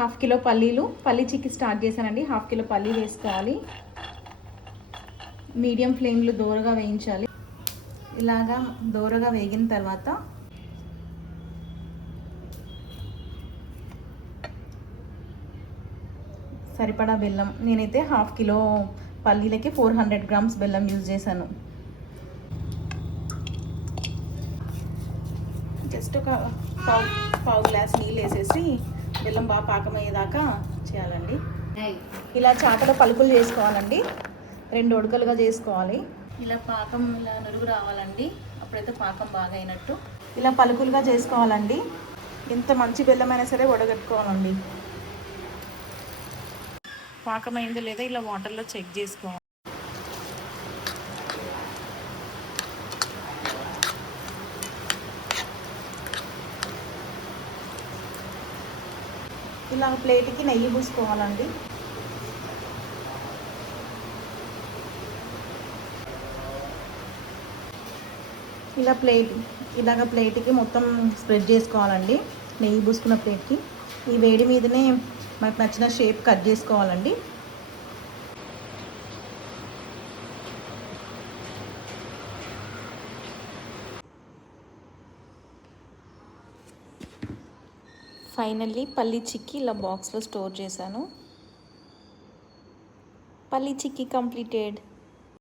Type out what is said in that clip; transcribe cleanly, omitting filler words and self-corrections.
Half kilo పల్లీ చిక్కి start చేశానండి. Half kilo పల్లీ వేసుకోవాలి. మీడియం ఫ్లేమ్లో దోరగా వేయించాలి. ఇలాగా దోరగా వేగిన తర్వాత సరిపడా బెల్లం, నేనైతే హాఫ్ కిలో పల్లీలకి 400 గ్రామ్స్ బెల్లం యూజ్ చేశాను. జస్ట్ ఒక పావు గ్లాస్ నీళ్ళు వేసేసి బెల్లం బాగా పాకమయ్యేదాకా చేయాలండి. ఇలా చాటలో పలుకులు చేసుకోవాలండి. 2 ఉడకలుగా చేసుకోవాలి. ఇలా పాకం ఇలా నురుగు రావాలండి. అప్పుడైతే పాకం బాగా అయినట్టు. ఇలా పలుకులుగా చేసుకోవాలండి. ఎంత మంచి బెల్లమైనా సరే వడగట్టుకోవాలండి. పాకం అయిందో లేదో ఇలా వాటర్లో చెక్ చేసుకోవాలి. ఇలా ప్లేట్కి నెయ్యి పూసుకోవాలండి. ఇలాగ ప్లేట్కి మొత్తం స్ప్రెడ్ చేసుకోవాలండి. నెయ్యి పూసుకున్న ప్లేట్కి ఈ వేడి మీదనే మనకు నచ్చిన షేప్ కట్ చేసుకోవాలండి. ఫైనల్లీ పల్లీ చిక్కీ ఇలా బాక్స్లో స్టోర్ చేశాను. పల్లీ చిక్కీ కంప్లీటెడ్.